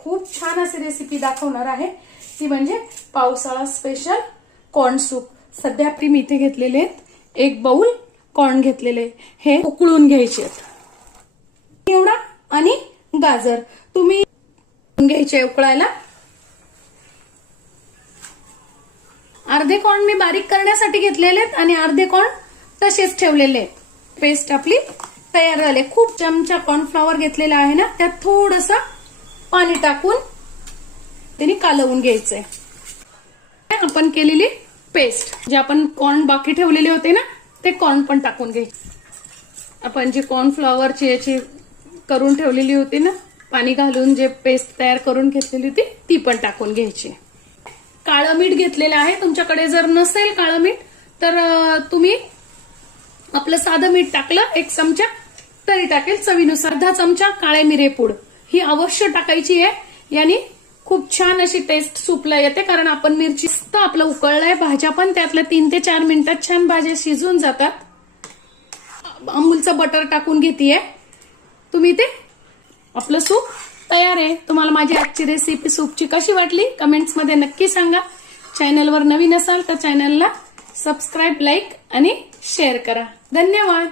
खूप छान अशी रेसिपी दाखवणार आहे, ती म्हणजे पावसाळा स्पेशल कॉर्न सूप। सध्या आपली मी इथे घेतलेले आहेत 1 बाउल कॉर्न घेतलेले, हे उकळून घ्यायचे एवढा, आणि गाजर तुम्ही घ्यायचे उकळायला। अर्धे कॉर्न मी बारीक करण्यासाठी घेतलेले आहेत आणि अर्धे कॉर्न तसेच ठेवलेले आहेत। पेस्ट आपली तयार झाली। खूप चमचा कॉर्नफ्लॉवर घेतलेला आहे ना, त्यात थोडंसं पाणी टाकून त्याने कालवून घ्यायचंय। आपण केलेली पेस्ट, जे आपण कॉर्न बाकी ठेवलेले होते ना, ते कॉर्न पण टाकून घ्यायचे। आपण जे कॉर्नफ्लॉवरची याची करून ठेवलेली होती ना, पाणी घालून जे पेस्ट तयार करून घेतलेली होती ती पण टाकून घ्यायची। काळं मीठ घेतलेलं आहे, तुमच्याकडे जर नसेल काळं मीठ तर तुम्ही आपलं साधं मीठ टाकलं 1 चमचा तरी टाकेल, चवीनुसार। अर्धा चमचा काळे मिरेपूड ही अवश्य टाकायची आहे, याने खूप छान अशी टेस्ट सूपला येते, कारण आपण मिरची आपलं उकळलंय, भाज्या पण त्यातल्या 3 ते 4 मिनिटात छान भाज्या शिजून जातात। अमूलचं बटर टाकून घेतेय। तुम्ही ते आपलं सूप तयार आहे। तुम्हाला माझी आजची रेसिपी सूपची कशी वाटली कमेंट्स मध्ये नक्की सांगा। चॅनलवर नवीन असाल तर चॅनलला सबस्क्राईब, लाईक आणि शेअर करा। धन्यवाद।